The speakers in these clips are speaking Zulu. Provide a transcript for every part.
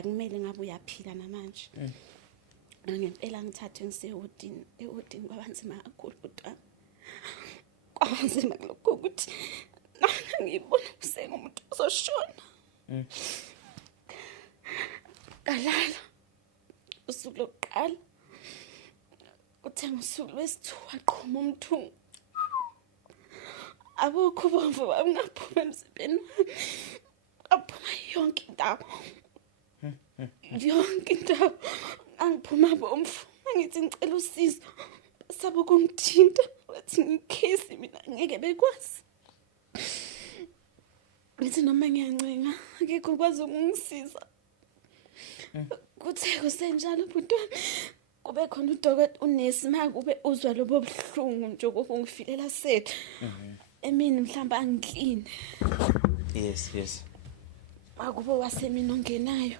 akumele ngabe uyaphila namanje. Ngempela ngithathe ngisewodini kwabanzima kakhulu kodwa kwabanzima lokho ukuthi ngibona kusengumuntu ozoshona. Kalala usuku lokuqala uthe ngosuku lwesithathu waqhuma umthungo. Abukho ubomvu bangaphuma emzimbeni wami. Aphuma yonke indawo. Yonke indawo angiphuma bomvu. Ngithi ngicela usizo. Basaba ukungithinta. Wathi ngikhesi mina ngeke bekwazi. Ngithi noma ngiyancenga akekho ukwazi ukungisiza. Kuthe kusenjalo butwana kube khona udokotela unesi makube uzwa lobo buhlungu nje okungifilela sethu. Emini mhlamba angikline. Yes. Akube wasemini ongenayo.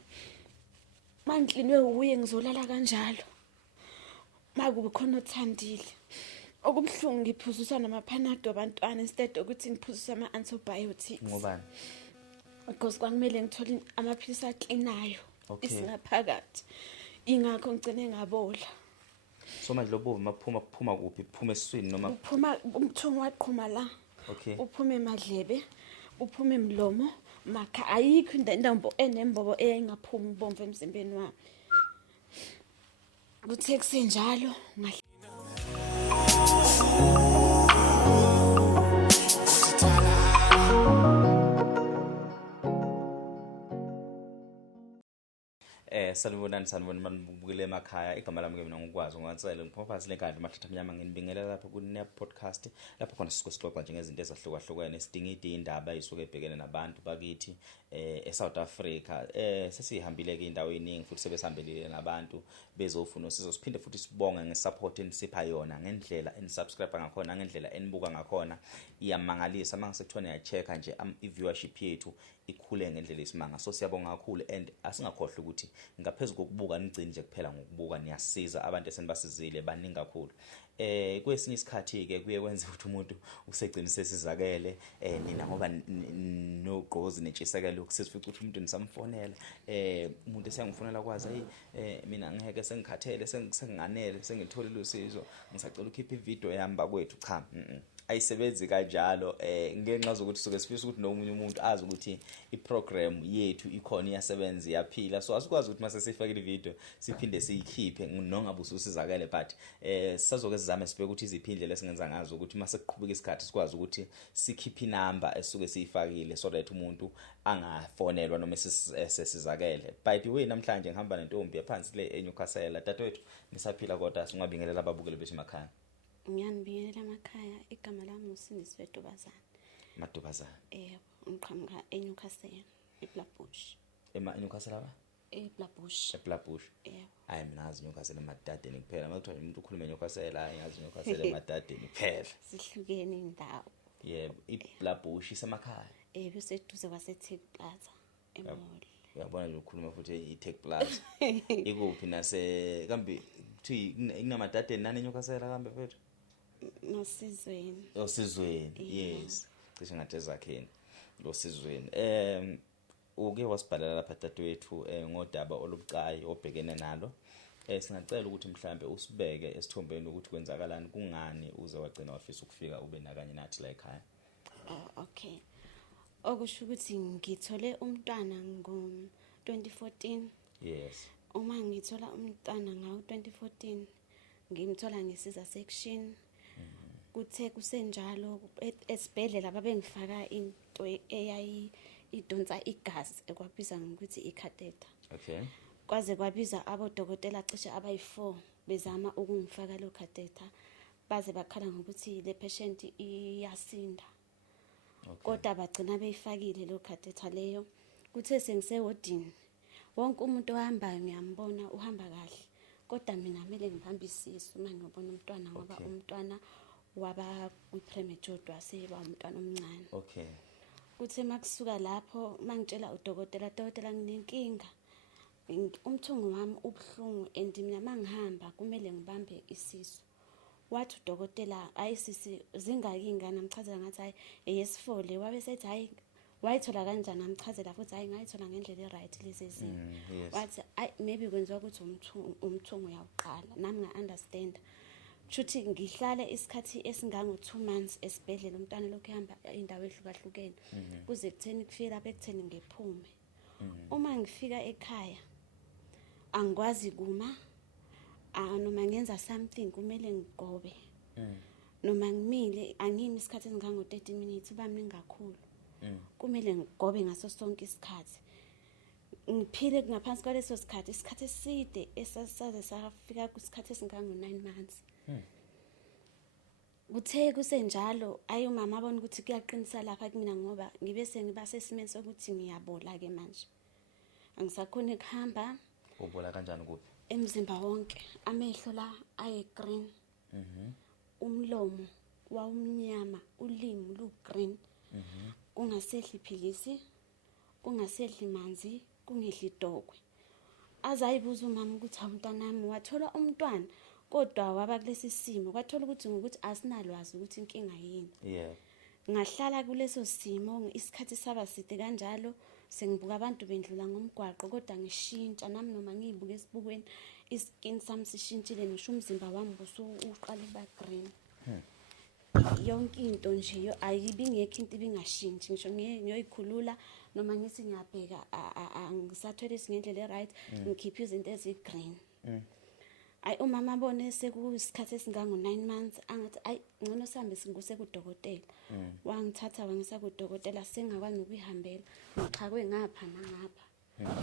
Mangiklinwe uye ngizolala kanjalo. Makube khona othandile. Okubhlungu ngiphuziswa namaphanado abantwana instead ukuthi ngiphuziswe ama-antibiotics. Ngobani? Because kwamele ngithole amaphilisi aklinayo. Okay. Isingaphakathi. Ingakho ngicine ngabola. So manje lobo maphuma kuphi? Phuma esiswini noma Uphuma umthungo waqhuma la. Okay. Uphume emadlebe, uphume emlomo, makha ayikho indawo enembobo engaphumi ubomvu emzimbeni wami. Kuthe kusenjalo sanibonani manibukele emakhaya igama lami ke mina ngikwazi ngiwansele ngiphophasi lenkandla mathatha mnyama nginibingelela lapha ku Nep podcast lapho khona sixoxa nje ngezinto ezahlukahlukene sidingida indaba ezisuke ebhekene nabantu bakithi eSouth Africa sesihambile ke indawo eningi futhi sebesihambelile nabantu bezofuna usizo siphinde futhi sibonge ngesupport enisipha yona ngendlela enisubscribe ngakhona ngendlela enibuka ngakhona iyamangalisa mangase kuthiwa niyachecka nje i-viewership yethu ikhule ngendlela isimanga so siyabonga kakhulu and asingakhohle ukuthi ngaphezulu kokubuka nigcini nje kuphela ngokubuka niyasiza abantu esenibasizile baningi kakhulu kwesinye isikhathi ke kuye kwenza ukuthi umuntu usegcina sesizakele nina ngoba nogqozi netshisekelo ukusifica ukuthi umuntu nisamfonela umuntu esengifonela kwazi hey mina ngeke sengikhathele senginganele sengitholile usizo ngisacela ukhipha ivideo yami bakwethu cha ayisebenzi kanjalo ngenxa zokuthi soke sifisa ukuthi nomunye umuntu azi ukuthi iprogram yethu ikhona iyasebenza iyaphila so asikwazi ukuthi mase sifakile ivideo siphinde siyikhiphe nongabe ususizakele but sisazoke sizame sibeke ukuthi iziphindlela esingenza ngazo ukuthi mase kuqhubeka isikhathi sikwazi ukuthi sikhiphe inamba esuke siyifakile so that umuntu angafonelwa noma sesizakele by the way namhlanje ngihamba nentombi yaphansi le eNewcastle dadewethu nisaphila kodwa singabingelela ababukeli bethu emakhaya. Ngiyanibingelela emakhaya igama lami uSindiswe Dubazana. Madubazana. Yebo ngiqhamuka eNewcastle eBlackbush. Newcastle aba? eBlackbush. eBlackbush. Yebo. Hayi mina ngazi Newcastle emadadeni kuphela makuthiwa umuntu ukhuluma Newcastle hayi ngazi Newcastle emadadeni kuphela. Sihlukene indawo. Yebo iBlackbush isemakhaya. Beseduze kwaseTech Plaza eMall. Uyabona nje ukhuluma futhi iTech Plaza. Ikuphi nase kambe kuthi inamadadeni nani Newcastle kambe mfethu? Osizweni yes cishe ngathi ezakheni losizweni uke wasibhalela lapha dadewethu ngodaba olubucayi obhekene nalo singacela ukuthi mhlambe usibeke esithombeni ukuthi kwenzakalani kungani uze wagcina wafisa ukufika ube nakanye nathi la ekhaya. Okay okusho ukuthi ngithole umntwana ngo-2014. Yes. Uma ngithola umntwana ngawo-2014 ngimthola ngesiza section. Kuthe kusenjalo esibhedlela babengifaka into idonsa igazi ekwabiza ngokuthi icatheter. Okay. Kwaze kwabiza abodokotela cishe abayi4 bezama ukungifaka lo catheter baze bakhala ngokuthi le patient iyasinda. Kodwa bagcina beyifakile lo catheter leyo. Kuthe sengisewodini wonke umuntu ohambayo ngiyambona uhamba kahle kodwa mina kumele ngibambe isisu uma ngibona umntwana ngoba umntwana waba kwi-premature waseba umntwana omncane. Okay. Kuthe makusuka lapho mangitshela udokotela nginenkinga umthungo wami ubhlungu and mina mangihamba kumele ngibambe isisu. Wathi udokotela ayisisi zingaki ingane ngichazela ngathi hayi eyesifole wabe sethi hayi wayithola kanjani ngamchazela futhi hayi ngayithola ngendlela e-right lezi zinto Yes. wathi maybe kwenziwa ukuthi umthungo uyawuqala nami nga-understand shuthi ngihlale isikhathi esingango 2 months esibhedlela umntwana lokhu ehamba indawo ehlukahlukene kuze kutheni kufike lapha ekutheni ngephume uma ngifika ekhaya angikwazi kuma noma ngenza something kumele ngigobe noma ngimile angimi isikhathi esingango 30 minutes uba mningi kakhulu kumele ngigobe ngaso sonke isikhathi ngiphile ngaphansi kwaleso sikhathi isikhathi eside esasaze safika kusikhathi esingango 9 months kuthe kusenjalo ayi umama abona ukuthi kuyaqinisa lapha kumina ngoba ngibe sengiba sesimeni sokuthi ngiyabola ke manje angisakhona ukuhamba ubola kanjani kuphi emzimba wonke amehlo la aye green umlomo wawumnyama ulimi lu green kungasehli iphilisi kungasehli manzi kungehli idokwe azayibuza umama ukuthi umntanami wathola umntwana kodwa waba kulesi simo kwathola ukuthi ngokuthi asinalwazi ukuthi inkinga yini ngahlala kuleso simo isikhathi saba side kanjalo sengibuka abantu bendlula ngomgwaqo kodwa ngishintsha nami noma ngiyibuka esibukweni iskin sami sishintshile ngisho umzimba wami uqala uba green yonke into nje ayibi ngekho into ibingashintshi ngisho ngiyoyikhulula noma ngithi ngiyabheka angisathwele isingendlela e-right ngikhipha izinto ezi-green ayi umama abone sekuyisikhathi esingango 9 months angathi ayi ngcono sihambe singuse kudokotela wangithatha wangisa kudokotela sengakwazi ukuyihambela ngixakwe ngapha nangapha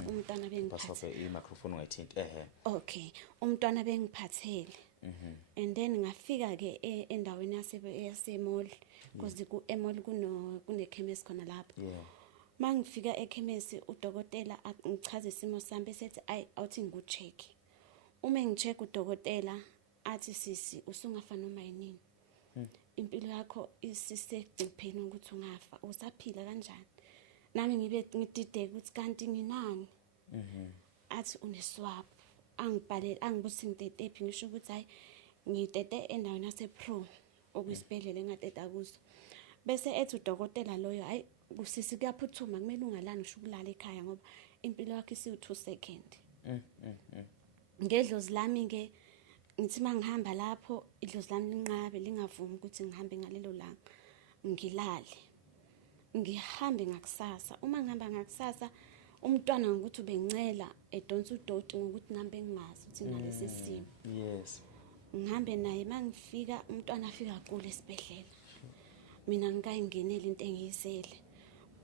umntwana bengiphathele i-microphone ungayithinti okay umntwana bengiphathele and then ngafika ke endaweni yasemall because ku-emall kunekhemesi khona lapho mangifika ekhemesi udokotela ngichaza isimo sami bese ayi awuthi ngu-check uma ngi-check udokotela athi sisi usungafa noma yinini impilo yakho isisegcipheni ukuthi ungafa usaphila kanjani nami ngibe ngidideka ukuthi kanti nginani athi uneswab angibhalele angibuthi ngidedephi ngisho ukuthi hayi ngidede endaweni yase-Pro okwisibhedlela engadeda kuso bese ethi udokotela loyo hayi kusisi kuyaphuthuma kumele ungalali ngisho ukulala ekhaya ngoba impilo yakho isiwu-2 second ngedlozi lami ke ngithi mangihamba lapho idlozi lami linqabe lingavumi ukuthi ngihambe ngalelo langa ngilale ngihambe ngakusasa uma ngihamba ngakusasa umntwana ngokuthi ubencela edonsa udoti ngokuthi ngihambe ngimazi ukuthi ngalesi simo ngihambe naye mangifika umntwana afika kuhle esibhedlela mina ngikayingenela into engiyisele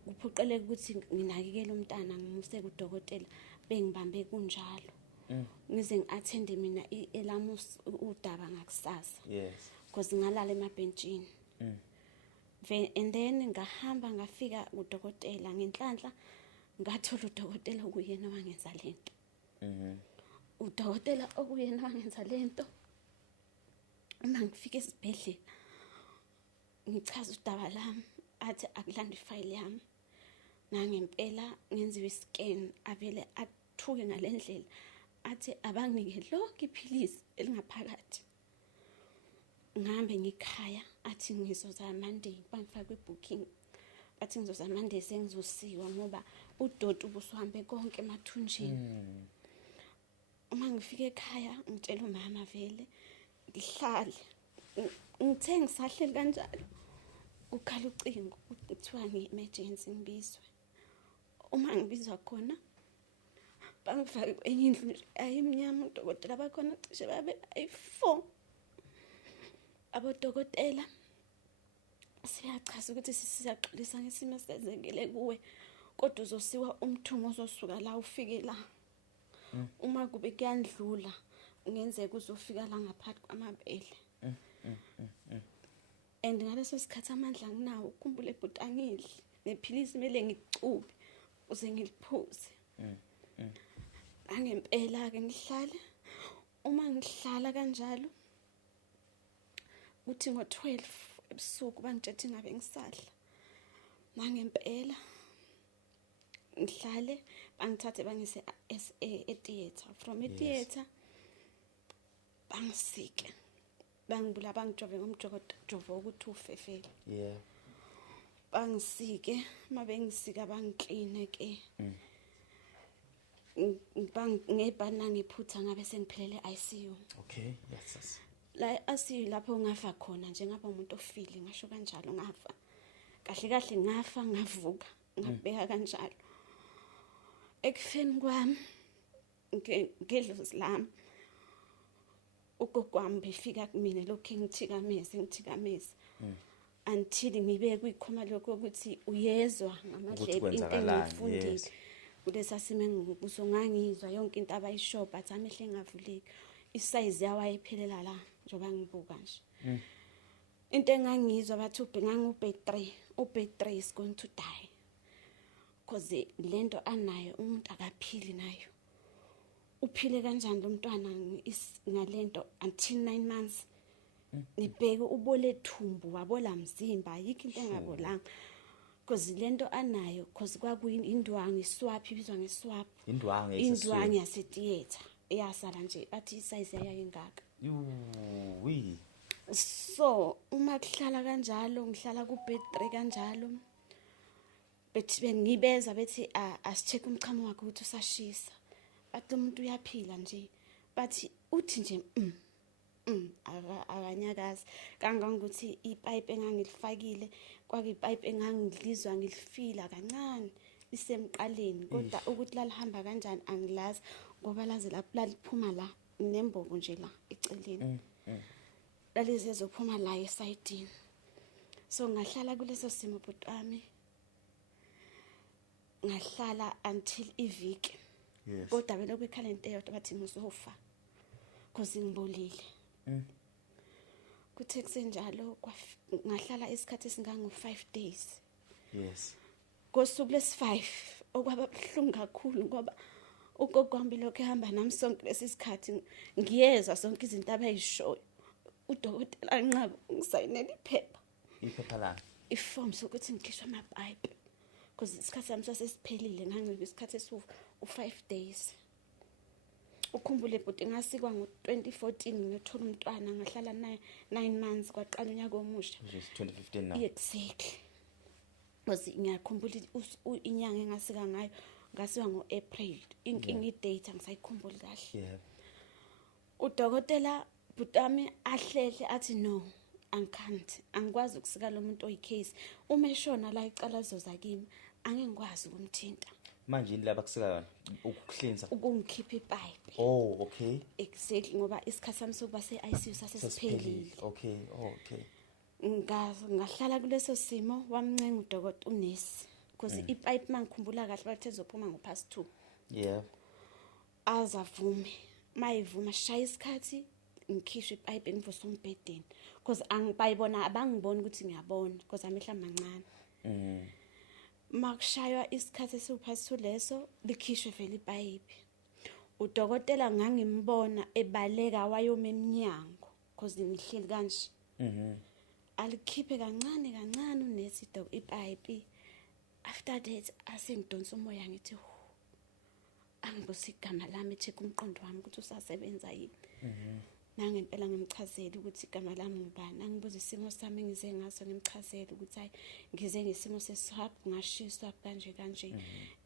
kuphuqeleka ukuthi nginakekele umntwana ngimuse kudokotela bengibambe kunjalo ngize ngi-athende mina elami udaba ngakusasa because ngalala emabhentshini and then ngahamba ngafika kudokotela ngenhlanhla ngathola udokotela okuyena wangenza lento udokotela okuyena wangenza lento uma ngifika esibhedlela ngichaza udaba lami athi akulanda ifayili yami nangempela ngenziwe iscan avele athuke ngalendlela athi abanginike lonke iphilisi elingaphakathi ngihambe ngikhaya athi ngizoza Monday bangifake ibooking athi ngizoza Monday sengizosiwa ngoba udoti ubusuhambe konke emathunjini uma ngifika ekhaya ngitshela umama vele ngihlale ngithe ngisahleli kanjalo ukhala ucingo kuthiwa ngi-emergency ngibizwe uma ngibizwa khona bangifake enye indlu ayimnyama udokotela bakhona cishe babe ayi-4 abodokotela siyachaza ukuthi siyaxolisa ngesimo esenzekile kuwe kodwa uzosiwa umthungo ozosuka la ufike la uma kube kuyandlula ungenzeka uzofika la ngaphathi kwamabele and ngaleso sikhathi amandla nginawo ukhumbule ibhuti angidli nephilisi kumele ngicube uze ngiliphuze angempela ke ngihlale uma ngihlala kanjalo uthi ngo-12 ebusuku bangitshethe ngabe ngisadla nangempela ngihlale bangithathe bangise e-theater from e-theater bangisike bangibula bangijove ngomjovo ukuthi ufefele bangisike mabengisika bangikline ke ngebhana ngiphutha ngabe sengiphelele ICU. Okay, yes. La ICU lapho ngafa khona njengaba umuntu ofile ngasho kanjalo ngafa. Kahle ngafa ngavuka ngabeka kanjalo. Ekufeni kwami ngedlozi lami ugokwami befika kumina lokho ngithikameza until ngibe kuyikhoma lokho ukuthi uyezwa ngamadlebe into engifundile kulesa simo engikuso ngangizwa yonke into abayisho but amehle engavuleki isize yawa iphelela la njoba ngibuka nje into engangizwa bathi ubhed3 is going to die because lento anayo umuntu akaphili nayo uphile kanjani lo mntwana ngalento until 9 months nibheke ubole thumbu wabola mzimba yikho into engabolanga because lento anayo because kwakuyindwangu iswap ibizwa ngeswap indwangu yase theater eyasala nje bathi isize yayingaka so uma kuhlala kanjalo ngihlala ku bed 3 kanjalo bethi bengibeza bethi asicheck umchamo wakhe ukuthi usashisa bathi umuntu uyaphila nje bathi uthi nje akanyakazi kangangokuthi ipipe engangilifakile kwakuyipipe engangidlizwa ngilifila kancane lisemqaleni kodwa ukuthi lalihamba kanjani angilazi ngoba laze lapho laliphuma la nembobo nje la eceleni lalizezophuma la esayidini so ngahlala kuleso simo butami ngahlala until iviki kodwa belokhu ikhalente yodwa bathi ngizofa because ngibolile kuthe kusenjalo ngahlala isikhathi esingango 5 days ngosuku lesi5 okwaba buhlungu kakhulu ngoba ugokwami lokho ehamba nami sonke lesisikhathi ngiyeza sonke izinto abayishoyo udokotela anqaba ngisayinela iphepha la iform sokuthi ngikhishwe amapipe because isikhathi sami sasesiphelile ngangibe isikhathi u5 days ukhumbule bhuti ngasikwa ngo2014 ngithola umntwana ngahlala naye 9 months kwaqala unyaka omusha 2015 now exactly because ngiyakhumbula inyanga engasika ngayo ngasiwa ngoApril inkinga idate ngisayikhumbula kahle udokotela butami ahlele athi no angikwazi ukusika lo muntu oyicase uma eshona la icalazo zakimi angengikwazi ukumthinta manje yini laba kusika yona ukuhlinza ukungikhipha ipipe okay exactly ngoba isikhathi sami sokuba seICU sasesiphelile okay ngahlala kuleso simo wamncenga udokotela unesi because ipipe mangikhumbula kahle bathi ezophuma ngo-2:30 azavume mayivuma shaya isikhathi ngikhishwe ipipe ngivusa umbhedeni because bayibona abangiboni ukuthi ngiyabona because amehla mancane makushaywa isikhathi esiwu2 leso likhishwe vele ipipe udokotela ngangimbona ebaleka wayoma eminyango because ngihleli kanje alikhiphe kancane unesi ipipe after that asengidonsa umoya ngithi angibuza igama lami check umqondo wami ukuthi usasebenza yini nangempela ngimchazela ukuthi igama lami ngibani angibuza isimo sami ngize ngaso ngimchazela ukuthi hayi ngize ngesimo seswap ngashiswa kanje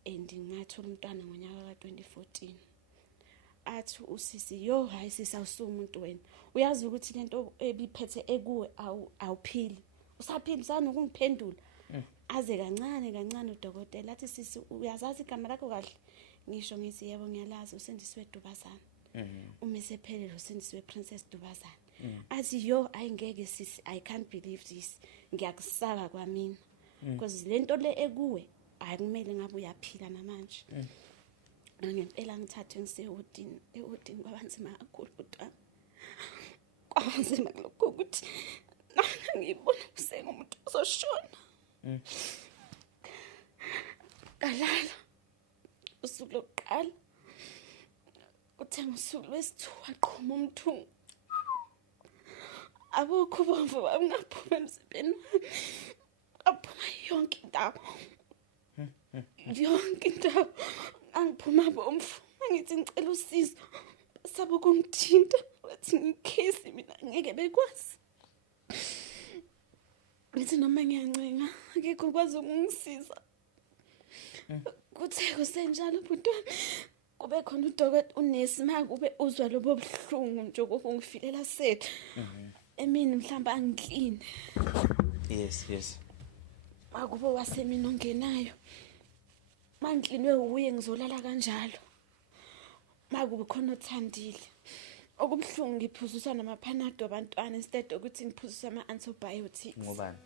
and ngathola umntwana ngonyaka ka2014 athi usisi hayi sisi awusumuntu wena uyazi ukuthi lento ebiphethe ekuwe awuphili usaphila sanokungiphendula aze kancane udokotela athi sisi uyazazi igama lakho kahle ngisho ngithi yebo ngiyalazi usindiswe Dubazana uma sephelele usindiswe Princess Dubazana athi ayingeke sisi I can't believe this ngiyakusaka kwamina because lento le ekuwe akumele ngabe uyaphila namanje ngempela ngithathwe ngisehotini kwabanzima kakhulu kodwa kwabanzima lokho ukuthi ngibona kusengumuntu ozoshona kalala usuku lokuqala kuthe ngosuku lwesi2 waqhuma umthungu abukho bomvu bangaphuma emzimbeni aphuma yonke indawo angiphuma bomvu ngithi ngicela usizo basaba ukungithinta wathi ngikhesi mina ngeke bekwazi ngithi noma ngiyancenga akekho ukwazi ukungisiza. Kuthe kusenjalo butwana kube khona udokotela unesi makube uzwa lobo buhlungu nje okungifilela sethu. Emini mhlamba angikline. Yes. Akube wasemini ongenayo. Mangiklinwe uye ngizolala kanjalo. Makube khona othandile. Okubhlungu ngiphuziswa namaPanado abantwana instead ukuthi ngiphuziswe ama-antibiotics. Ngobani?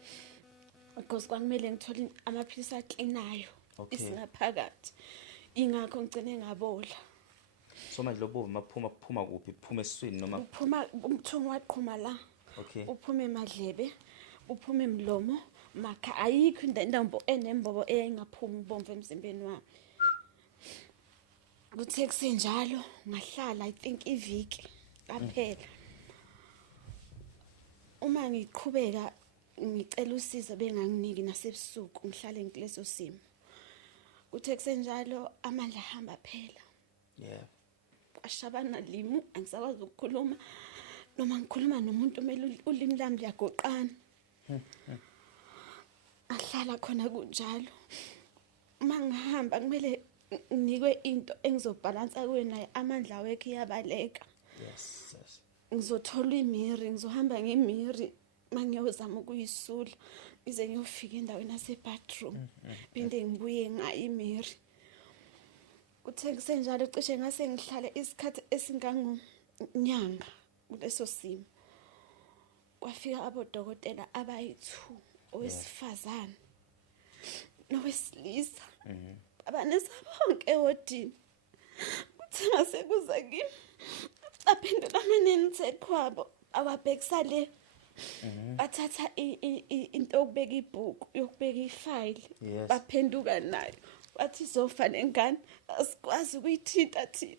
Because kwakumele ngithole amaphilisi aklinayo Okay. isingaphakathi. Ingakho ngicine ngabola. So manje lobo kuphuma kuphi? Kuphuma esiswini noma Uphuma umthungo waqhuma la. okay. Uphume emadlebe, uphume emlomo, makha ayikho indawo enembobo eyayingaphumi ubomvu emzimbeni wami. Kuthe kusenjalo ngahlala I think iviki kaphela. Uma ngiqhubeka ngicela usizo benganginiki nasebusuku ngihlale ngileso simo. Kuthe kusenjalo amandla ahamba phela. Yeah. Kwashabana limu angisakwazi ukukhuluma noma ngikhuluma nomuntu kumele ulimi lami liyagoqana. Ahlala khona kunjalo. Uma ngihamba kumele nginikwe into engizobhalansa kuyo amandla awekho iyabaleka. Yes. Ngizothola imiri, ngizohamba ngemiri mangiyozama ukuyisula ize ngiyofika endaweni yase-bathroom. Phinde ngibuye ngayimiri. Kuthe kusenjalo cishe ngase ngihlale isikhathi esingangonyanga kuleso simo. Kwafika abodokotela abayi2 owesifazane nowesilisa. Abanesa bonke wodini. Kuthe masekuza kimi aphendula amanenithe kwabo awabhekisa le. Bathatha into yokubeka ibhuku yokubeka ifile Yes. baphenduka nayo. Bathi zofa nengane asikwazi ukuyithinta thina.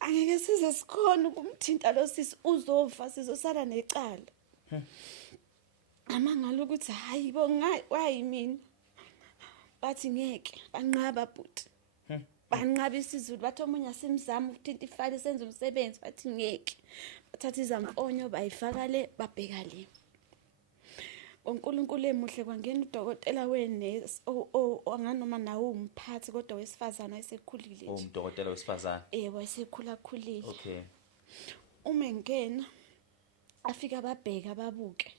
Angeke size sikhona ukumthinta lo sisi uzofa sizosala necala. Amangala ukuthi hayi bo wayi mina. Bathi ngeke banqaba bhuti. Banqaba isizulu bathi omunye asimzama ukuthinta ifile senze umsebenzi bathi ngeke. Bathatha izamfonyo bayifaka le babheka le. uNkulunkulu emuhle kwangena udokotela wenesi anganoma nawo umphathi kodwa wesifazana esekhulile nje. Umdokotela wesifazana. Wayesekhulakhulile. Okay. Uma engena afika babheka babuke.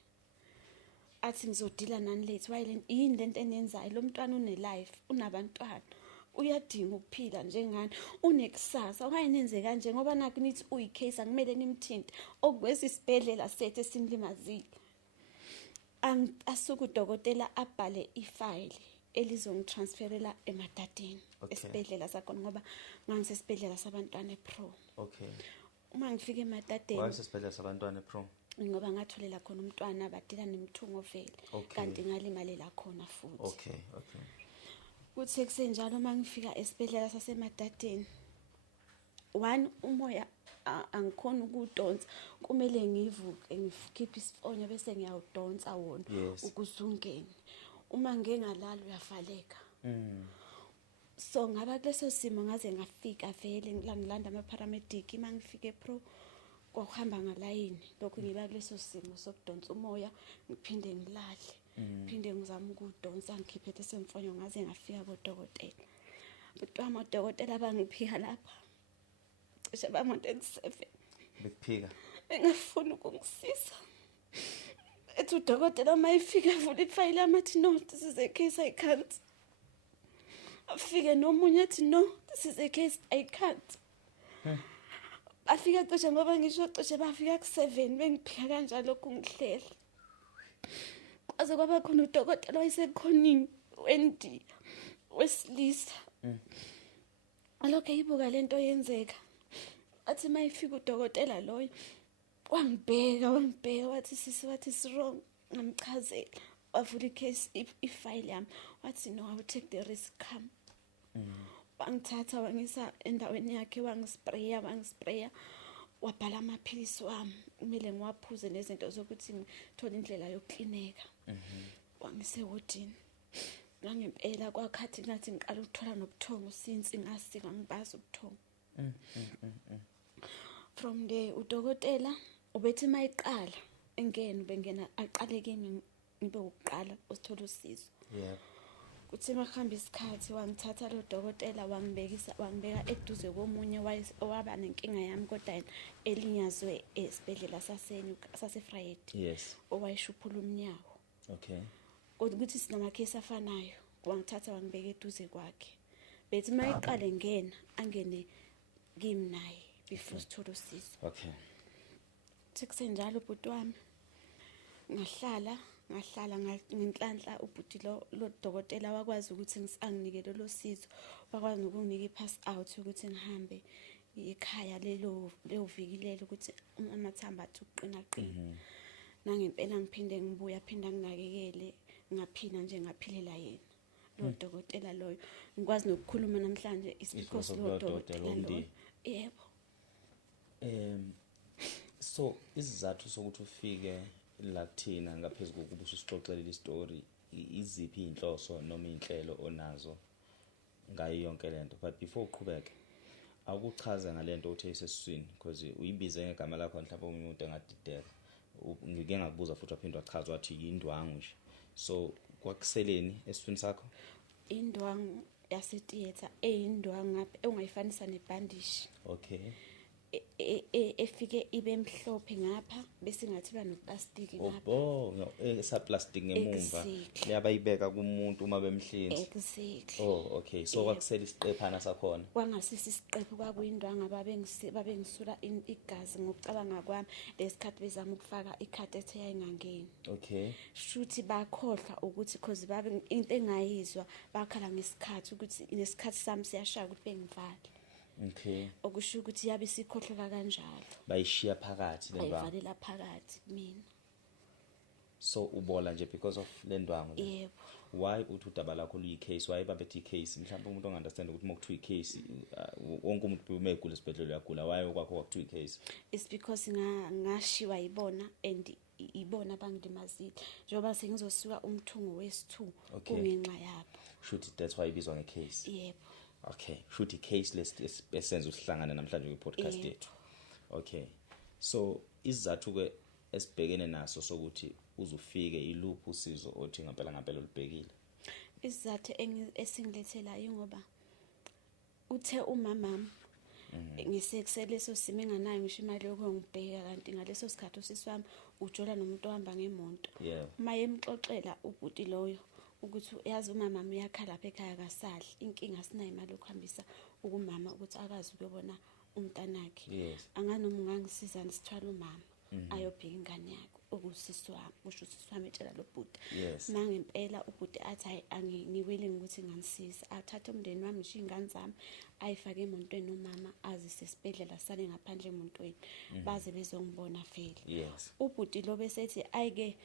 Athi ngizodila nani lethu wayile yini lento enenzayo lo mntwana une life unabantwana. Uyadinga ukuphila njengani unekusasa wayinenze kanje ngoba naku nithi uyicase akumele nimthinte okwesi sibhedlela sethu esinlimazile. Asuku udokotela abhale ifile elizongitransferela emadadeni esibhedlela sakho ngoba ngisesibhedlela sabantwana ePro. Okay. Uma ngifika emadadeni Wayesesibhedlela sabantwana ePro. ngoba ngatholela khona umntwana abadila nemithungo vele kanti ngalimalela khona futhi. Okay. Kuthe kusenjalo mangifika esibhedlela sasemadadeni umoya angikhona ukudonsa kumele ngivuke ngikhiphe isifonyo bese ngiyawudonsa wona ukuzungene uma ngengalala uyavaleka. So ngaba kuleso simo ngaze ngafika vele ngilanda ama-paramedic mangifike ePro kwakuhamba ngalayini lokho ngiba kuleso simo sokudonsa umoya ngiphinde ngilale. Phinde ngizama ukudonsa ngikhiphe semfonyo ngaze ngafika kodokotela. Butwa odokotela bangiphika lapha. Cishe ba-107. Bekuphika. Engafuni ukungisiza. Ethi udokotela mayifika vula ifile amathi no this is a case I can't. Afike nomunye ethi no this is a case I can't. Afika cishe ngoba ngisho cishe bafika ku7 bengiphika kanjalo kungihlela. Kwaze kwaba khona udokotela wayesekhonini wendi wesilisa. Alokho ibuka lento yenzeka. Athi mayifika udokotela loyo wangibheka wathi sisi what is wrong ngamchazela wavula icase ifile yami wathi no I will take the risk come. Wangithatha wangisa endaweni yakhe wangispraya wabhala amaphilisi wami kumele ngiwaphuze nezinto zokuthi ngithola indlela yokuklineka. Wangise wodini ngangempela kwakhathi ngathi ngiqala ukuthola nobuthongo since ngasika ngibaza ubuthongo. From there udokotela ubethi mayiqala engene bengena aqale kimi ngibe uqala osithola usizo. Yeah. Kuthi makuhamba isikhathi wangithatha lo dokotela wangibeka eduze komunye owaba nenkinga yami kodwa yena elinyazwe esibhedlela sase-Friday. Yes. Owayeshuphula umnyawo. Okay. Kodwa ukuthi sinamakhesi afanayo wangithatha wangibeka eduze kwakhe. Bethi mayiqale ngena angene kimi naye before sithola usizo. Okay. Sekusenjalo ubhuti wami ngahlala ngenhlanhla ubhuti lo dokotela wakwazi ukuthi anginike lo sizo, wakwazi nokunginika ipass out ukuthi ngihambe ekhaya lelo vikilelo ukuthi amathambo athi uqina. Nangempela ngiphinde ngibuya phinda nginakekele ngaphina nje ngaphilela yena lo dokotela loyo. Ngikwazi nokukhuluma namhlanje because lo dokotela lo. Yebo. So isizathu sokuthi ufike la kuthina ngaphezulu kokuba usixoxelela istory iziphi inhloso noma inhlelo onazo ngayo yonke lento, but before uqhubeke akuchaze ngalento uthe isesiswini because uyibize ngegama lakho mhlawumbe umuntu engadideka. Ngike ngakubuza futhi waphinde wachaza wathi yindwangu nje. So kwakuseleni esifini sakho indwangu yasetheater eyindwangu ngapha ungayifanisa nebhandishi. Okay. Efike ibe mhlophe ngapha bese ngathi banoplastic ngapha. Esa plastic ngemumva leyabayibeka kumuntu uma bemhlinza. Exactly. Okay. So kwakusela isiqephana sakhona. Kwangasisi isiqephu kwakuyindwangu babengisula igazi ngokucabanga kwami lesikhathi bezama ukufaka icatheter yayingangeni. Okay. Shuthi bakhohlwa ukuthi cause babe into engayizwa bakhala ngesikhathi ukuthi nesikhathi sami siyashaya ukuthi bengivale. Okay. Okusho ukuthi yabe sikhohloka kanjalo. Bayishiya phakathi lendwangu. Bayivalela phakathi mina. So ubola nje because of lendwangu. Yebo. Why uthi udaba lakho luyicase? Why babethi icase? Mhlawumbe umuntu ongunderstand ukuthi mokuthiwa icase wonke umuntu umegula esibhedlela uyagula. Why okwakho kwakuthiwa icase? It's because ngashiwa yibona and ibona bangidimazile. Njengoba sengizosuka umthungo wesi2 kungenxa yabo. Shoot, that's why ibizwa ngecase. Yebo. Okay, shoot case list esenza usihlangane namhlanje kwi-podcast yethu. Okay. So isizathu ke esibhekene naso sokuthi uzufike iluphi usizo othi ngempela ulibhekile. Isizathu esingilethela ngoba uthe umama ngisekuseleso simo enganayo ngisho imali yokungibheka kanti ngaleso sikhathi usiswami ujola nomuntu ohamba ngemonto. Maye emxoxela ubhuti loyo ukuthi yazi umama uyakhala lapha ekhaya kasadli inkinga sinayo imali yokuhambisa ukumama ukuthi akazi ukuyobona umntanakhe. Anganoma ungangisiza nisithwala umama ayobheka ingane yakhe okusisi wami kusho usisi wami etshela lo bhuti. Nangempela ubhuti athi hayi anginiwilling ukuthi ngamsiza athathe umndeni wami nje ingane zami ayifake emontweni umama azise esibhedlela sale ngaphandle emontweni baze bezongibona vele. Ubhuti lo besethi ayike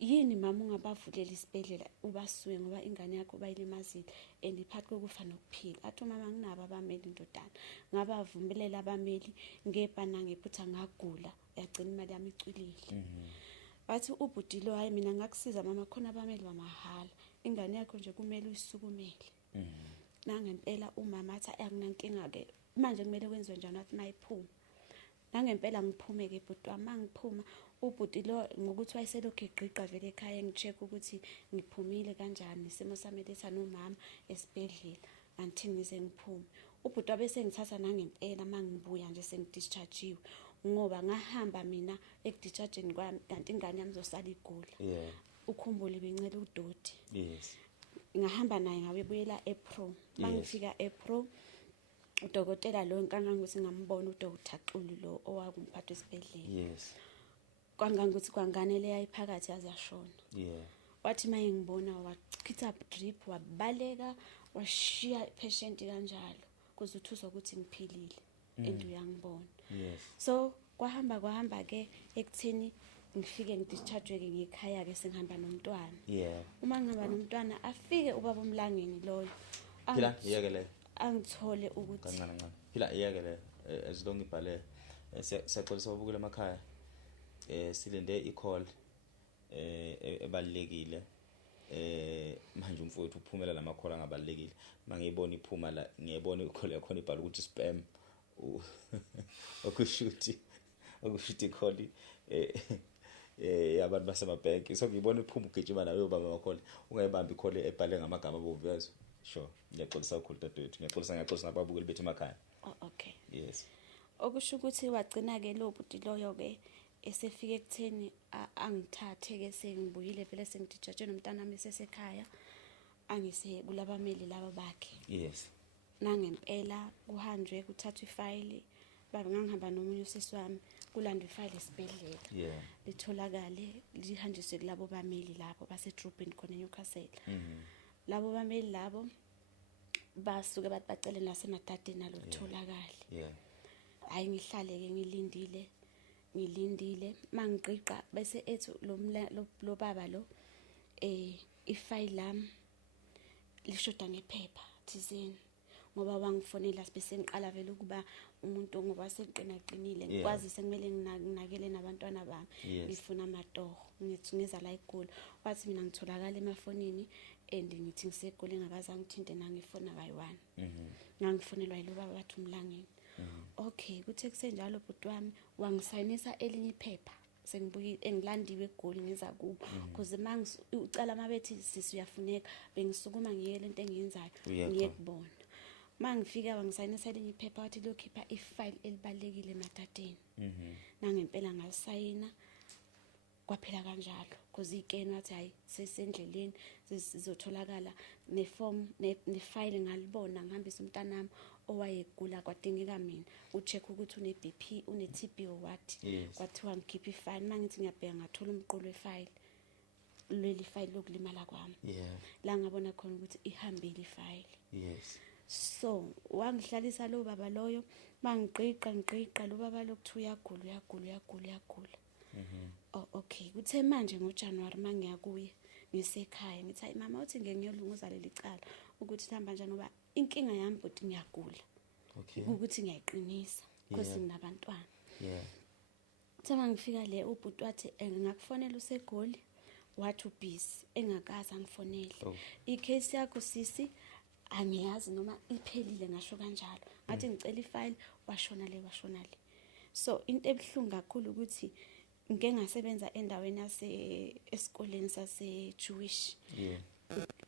yini mama ungabavulela isibhedlela ubasuwe ngoba ingane yakho bayilimazile andiphathi kokufa nokuphila. Athi mama nginabo abameli indodana ngabavumelela abameli ngebhana ngephutha ngagula yagcina imali yami icwilile. Bathi ubhuti lo hayi mina ngakusiza mama khona abameli bamahala ingane yakho nje kumele uyisukumele. Nangempela umama athi akunankinga ke manje kumele kwenziwe njani athi mayiphuma. Nangempela ngiphume ke bhuti wami mangiphuma ubhuti lo ngokuthi wayeselokhu egqiqa vele ekhaya ngicheck ukuthi ngiphumile kanjani isimo sami letha nomama esibhedlela until ngize ngiphume. Ubhuti wabese ngithatha nangempela mangibuya nje sengidischargewe ngoba ngahamba mina ekudischargeni kwami kanti ingane yami izosala igula. Ukhumbule bencela udoti. Ngahamba naye ngabebuyela ePro. Mangifika ePro udokotela lo nkanga ukuthi ngambona uDr. Xulu lo owakumphatha esibhedlela. Kwangangukuthi kwangane le yayiphakathi yazashona. Wathi maye ngibona wachitha drip wabaleka washiya patient kanjalo kuze uthuswa ukuthi ngiphilile and uyangibona. So kwahamba ke ekutheni ngifike ngidischarge ke ngekhaya ke sengihamba nomntwana. Uma ngihamba nomntwana afike ubaba umlangeni loyo. Phila iyekele. Angithole ukuthi kancane. Phila iyekele ezilonga ibhale siyaxolisa babukela emakhaya. Silinde i-call ebalekile. Manje umfowethu uphumela lama-call angabalekile. Mangiyibona iphuma la ngiyibona i-call yakhona ibhala ukuthi spam. Okushuthi i-call abantu basemabhenki. So ngibona iphuma ugijima nawe ubaba wakhole ungayibambi ikhole ebhale ngamagama abovuyazo. Sure. Ngiyaxolisa kakhulu dadewethu. Ngiyaxolisa nababukeli bethu emakhaya. Oh, okay. Yes. Okusho ukuthi wagcina ke lo bhuti loyo ke esefike ekutheni angithathe ke sengibuyile vele sengidijaje nomntana wami sesekhaya angise kulabameli laba bakhe. Yes. Nangempela kuhanjwe kuthathwa ifayili ngangihamba nomunye usisi wami kulandwa ifayili esibhedlela. Yeah. Litholakale lihanjiswe kulabo bameli labo basedrobheni khona eNewcastle. Labo bameli labo basuke bathi bacele nasemadadeni nalo litholakale. Yeah. Hayi ngihlale ke ngilindile mangiqiqa bese ethi lo baba lo ifile lami lishoda ngephepha thizeni ngoba wangifonela bese ngiqala vele ukuba umuntu ngoba seqinaqinile ngikwazi sekumele nginakele nabantwana bami ngifuna amatoho ngithi ngeza la eGoli wathi mina ngitholakala emafonini and ngithi ngiseGoli ngakaza ngithinte nangifona kayi1 ngangifonelwa yilo baba bathi umlangeni. Okay kuthe kusenjalo bhuti wami wangisayinisa elinye iphepha sengibuye engilandiwe eGoli ngiza kubo because mangi ucala mabethi sisi uyafuneka bengisukuma ngiyele into engiyenzayo ngiyekubona mangifika wangisayinisa elinye iphepha wathi lokhipha ifile elibalekile emadadeni nangempela ngalisayina kwaphela kanjalo because ikeni wathi hayi sesendleleni sizotholakala neform nefile ngalibona ngihambisa umntanami owayegula kwadingeka mina ucheck ukuthi une BP une TB or what kwathiwa ngikhipha ifile mangithi ngiyabheka ngathola umqulu wefile leli file lokulimala kwami la ngabona khona ukuthi ihambile ifile. Yes. So wangihlalisa lo baba loyo mangiqiqa lo baba lokuthu uyagula. Oh okay kuthe manje ngoJanuary mangiyakuye ngisekhaya ngithi hayi mama uthi ngiyolunguza leli cala ukuthi hamba njani ngoba inkinga yami bhuti ngiyagula. Okay. Ukuthi ngiyayiqinisa because nginabantwana. Yeah. Thema ngifika le ubhuti wathi ngakufonela useGoli wathi ubusy engakaza ngifonele. Icase yakho sisi angiyazi noma iphelile ngasho kanjalo. Ngathi ngicela ifile washona le. So into ebhlungu kakhulu ukuthi ngeke ngasebenza endaweni esikoleni sase Jewish. Yeah.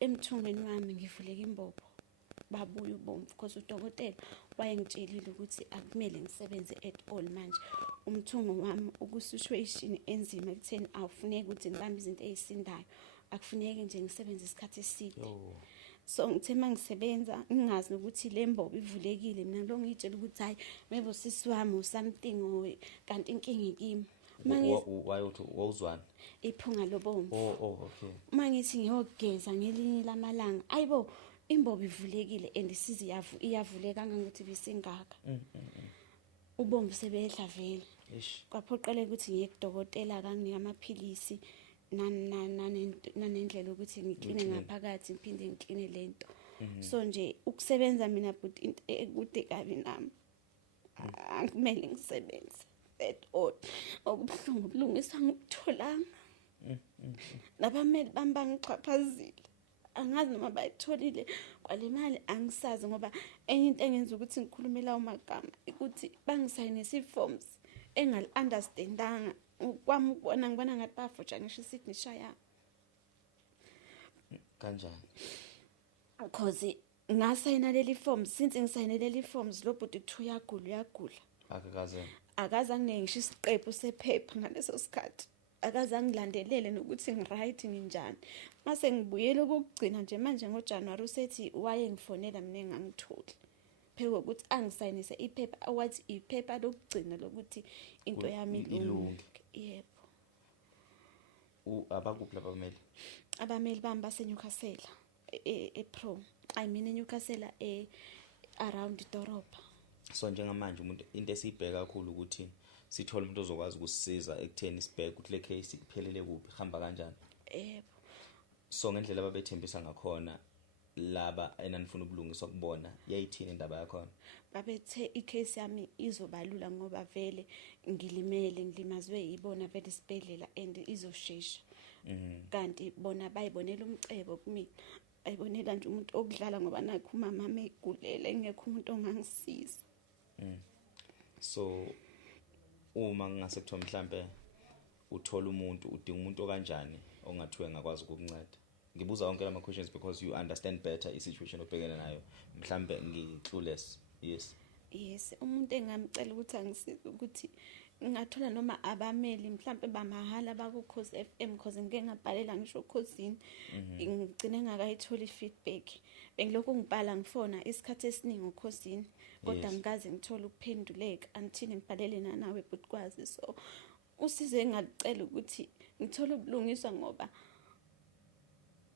Emthungweni wami ngivuleka imbobo. Babuya ubomvu because udokotela wayengitshelile ukuthi akumele ngisebenze at all manje. Umthungo wami ukusituation enzima ekutheni awufuneki ukuthi ngibambe izinto ezisindayo. Akufuneki nje ngisebenze isikhathi eside. So ngithe mangisebenza ngingazi ukuthi le mbobo ivulekile mina lo ngitshela ukuthi hayi maybe usisi wami something kanti inkinga ikimi. Wayothi wawuzwana iphunga lobomvu. Okay. Mangithi ngiyogeza ngelinye lamalanga ayibo imbobo ivulekile and isizi iyavuleka ngokuthi bisingaka. Ubomvu sebehla vele. Kwaphoqeleka ukuthi ngiye kudokotela kanginika amaphilisi nanendlela ukuthi ngikline ngaphakathi ngiphinde ngikline lento. So nje ukusebenza mina but into ekude kabi nami akumele ngisebenze at all. Okubuhlungu ubulungisa ngikutholanga. Nabameli bami bangixhaphazile. Angazi noma bayitholile kwale mali angisazi ngoba enye into engenza ukuthi ngikhulume lawo magama ukuthi bangisayinisa iforms engali understandanga kwami ngibona ngathi bafotsha ngisho isignature yami. Kanjani? Because ngasayina leli forms since ngisayine leli forms lo bhuti kuthu uyagula. Akaze angingisho isiqephu sephepha ngaleso sikhathi. Akaze angilandelele nokuthi ngiright nginjani. Mase ngibuyele ukugcina nje manje ngoJanuary usethi waye ngifonela mina engangitholi. Pheko ukuthi angisayinise iphepha awathi iphepha lokugcina lokuthi into yami ilunge. Yebo. Abakuphi laba bameli? Abameli bami baseNewcastle ePro. I mean eNewcastle around idorobha. So njengamanje umuntu into esibheka kakhulu ukuthi sithola umuntu ozokwazi ukusisiza ekutheni sibheke ukuthi le case iphelele kuphi ihamba kanjani. Yebo. So ngendlela babethembisa ngakhona laba enanifuna ubulungiswa kubona yayithini indaba yakho? Babethe icase yami izobalula ngoba vele ngilimazwe yibona vele isibhedlela and izoshesha. Kanti bona bayibonela umcebo kumina. Ayibonela nje umuntu okudlala ngoba nakho umama egulele engekho umuntu ongangisiza. So uma ngase kuthiwa mhlambe uthola umuntu udinga umuntu okanjani ongathiwe ngakwazi ukukunceda? Ngibuza wonke lama questions because you understand better i-situation obhekene nayo. Mhlambe ngi-clueless. Yes, umuntu engamcela ukuthi angisize ukuthi ngathola noma abameli mhlambe bamahala bakuKhosi FM because ngeke ngabhalela ngisho ukhosini ngigcine ngakayitholi feedback. Bengilokhu ngibhala ngifona isikhathi esiningi ukhosini kodwa ngikaze ngithola ukuphenduleka until ngibhalele nawe butikwazi. So usize engalicela ukuthi ngithole ubulungiswa ngoba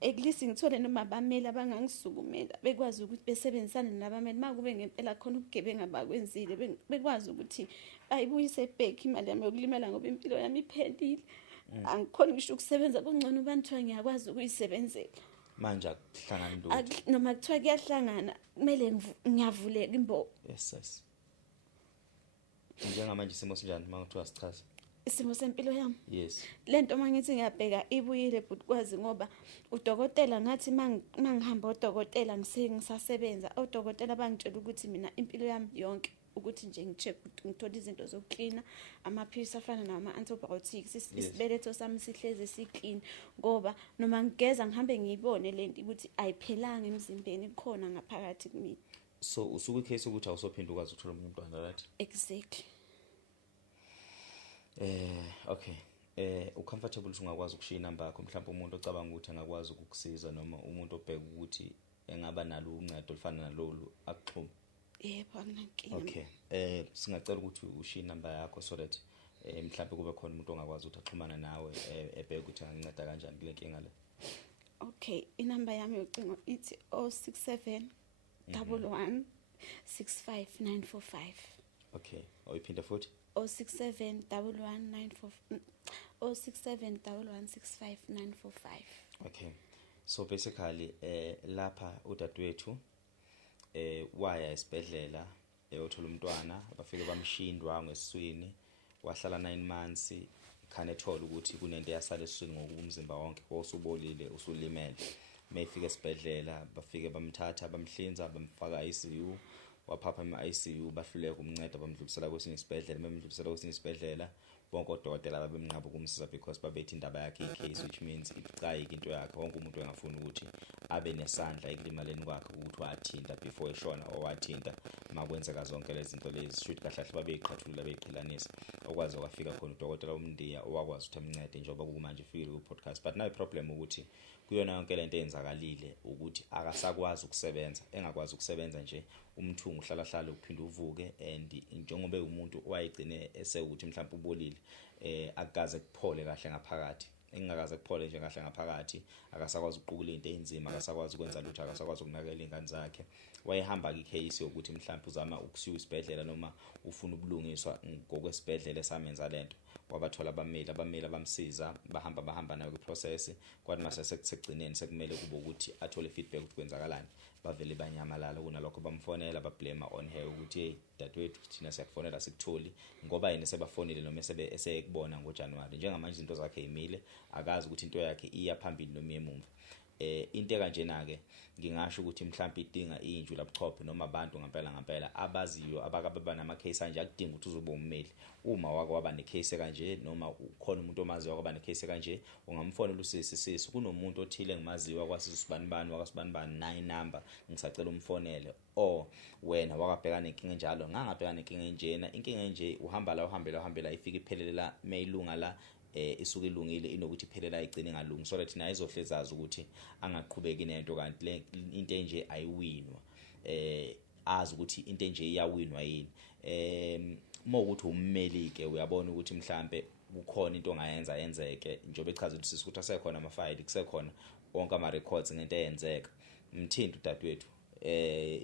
eklisi ngithole noma abameli abangangisukumela bekwazi ukuthi besebenzisane nabameli makube ngempela khona ubugebengu abakwenzile bekwazi ukuthi bayibuyise back imali yami yokulimala ngoba impilo yami iphelile. Angikhona ngisho ukusebenza kungcono banthiwa ngiyakwazi ukuyisebenzela manje akuhlangana ntuthu noma kuthiwa kuyahlangana kumele ngiyavuleka imbobo. Yes. Njengamanje isimo sinjani mangithiwa sichaze Isimo sempilo yami? Yes. Lento mangithi ngiyabheka ibuyile butikwazi ngoba udokotela ngathi mangihamba odokotela ngisasebenza odokotela bangitshela ukuthi mina impilo yami yonke ukuthi nje ngicheck ngithola izinto zokuklina amaphilisi afana nama antibiotics isibeletho sami sihleze siclean ngoba noma ngigeza ngihambe ngiyibone lento ukuthi ayiphelanga emzimbeni kukhona ngaphakathi kimi. So usuku icase ukuthi awusophinda ukwazi ukuthola umuntu omntwana right? Exactly. Okay. Ucomfortable ungakwazi ukushiya inamba yakho mhlawumbe umuntu ocabanga ukuthi angakwazi ukukusiza noma umuntu obheka ukuthi engaba nalo uncedo olufana nalolu akuxhume? Yebo anginankinga. Okay. Singacela ukuthi ushiye inamba yakho so that mhlawumbe kube khona umuntu ongakwazi ukuthi axhumana nawe ebheka ukuthi anginceda kanjani kule nkinga le. Okay, inamba yami yocingo ithi 067 11 65 945. Okay. Oyiphinde futhi 067 11 067 1165 945. Okay. So basically lapha udadewethu waya esibhedlela eyothola umntwana bafike bamshindwa ngesiswini wahlala 9 months khane ethola ukuthi kunento yasala esiswini ngokumzimba wonke osubolile usulimele. Mayifika esibhedlela bafike bamthatha bamhlinza bamfaka ICU waphapha ema-ICU bahluleka ukumnceda bamdlulisela kwesinye isibhedlela bamdlulisela kwesinye isibhedlela bonke odokotela babemnqaba ukumsiza because babethi indaba yakhe icase which means ibucayike into yakhe wonke umuntu engafuni ukuthi abe nesandla ekulimaleni kwakhe ukuthi wathinta before eshona owathinta makwenzeka zonke lezi zinto lezi shoot kahle kahle babeyiqhathulula beyiqhilanisa okwazi kwafika khona udokotela umndiya owakwazi ukuthi amncede njengoba kumanje ufike ku podcast but nayo problem ukuthi kuyona yonke lento eyenzakalile ukuthi akasakwazi ukusebenza engakwazi ukusebenza nje umthungu uhlala uphinda uvuke and njengoba umuntu wayegcine esewuthi mhlawumbe ubolile akukaze kuphole kahle ngaphakathi engakaze kuphole nje kahle ngaphakathi akasakwazi ukuqukula into enzima akasakwazi ukwenza lutho akasakwazi ukunakela ingane zakhe wayehamba icase yokuthi mhlawumbe uzama ukusiwa isibhedlela noma ufuna ubulungiswa ngokwesibhedlela esamenza lento wabathola abameli abamsiza bahamba nayo ku-process kwathi mase sekugcineni sekumele kube ukuthi athole feedback ukuthi kwenzakalani bavele banyamalala kunalokho bamfonela bablame on her ukuthi hey dadewethu thina siyakufonela sikutholi ngoba yena sebafonile noma esekubona ngoJanuary njengamanje izinto zakhe imile akazi ukuthi into yakhe iya phambili noma emumva. Into kanjena ke ngingasho ukuthi mhlawumbe idinga injula buchophe noma abantu ngempela abaziyo abakababa nama case kanje akudinga ukuthi uzobe ummeli uma wake waba ne case kanje noma ukhona umuntu omaziyo waba ne case kanje ungamfonela usisi kunomuntu othile engimaziyo wakwasisibanibani wakasibanibani 9 number ngisacela umfonele or wena wakabhekana nenkinga enjalo ngangabhekana nenkinga enjena inkinga enje uhambela ifika iphelela mayilunga la isuke ilungile inokuthi iphelela igcine ngalungi so that naye izohlezaza ukuthi angaqhubeki nento kanti le into enje ayiwinwa azi ukuthi into enje iyawinwa yini ukuthi ummeli ke uyabona ukuthi mhlambe kukhona into ongayenza yenzeke njengoba echaza ukuthi sisukuthi asekhona ama-file kusekhona wonke ama-records ngento eyenzeka mthindi udadewethu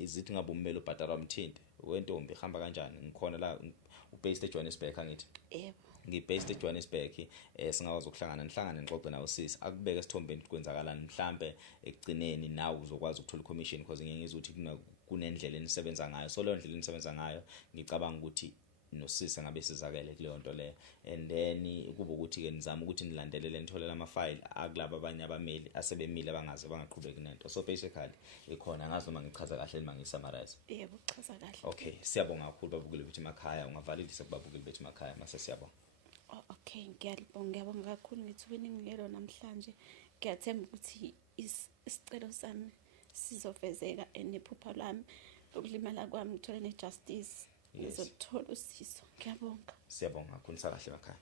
izithi ngabe ummeli ubhadala umthindi wentombi ihamba kanjani ngikhona la ubased eJohannesburg angithi yebo ngibased eJohannesburg singakwazi ukuhlangana nixoxe nawo sisi akubeka esithombeni kwenzakalani mhlambe ekugcineni nawe uzokwazi ukuthola commission because ngiyengizwe ukuthi kunendlela enisebenza ngayo so leyo ndlela enisebenza ngayo ngicabanga ukuthi nosisi ngabe sizakele kuleyo nto leyo and then kube ukuthi ke nizama ukuthi nilandelele nitholela ama-file akulabo abanye abameli asebemile abangaze bangaqhubeki nento so basically ikhona ngazi noma ngichaza kahle noma ngisummarize. Yebo uchaza kahle. Okay siyabonga kakhulu babukeli bethu emakhaya ungavalelisa kubabukeli bethu emakhaya mase siyabonga. Oh, okay, ngiyabonga kakhulu ngethuba eninginikelo namhlanje. Ngiyathemba ukuthi isicelo sami sizofezeka nephupho lami lokulimala kwami ngithole ne-justice. Yes. Ngizoluthola usizo. Ngiyabonga. Siyabonga kakhulu, sakahle emakhaya.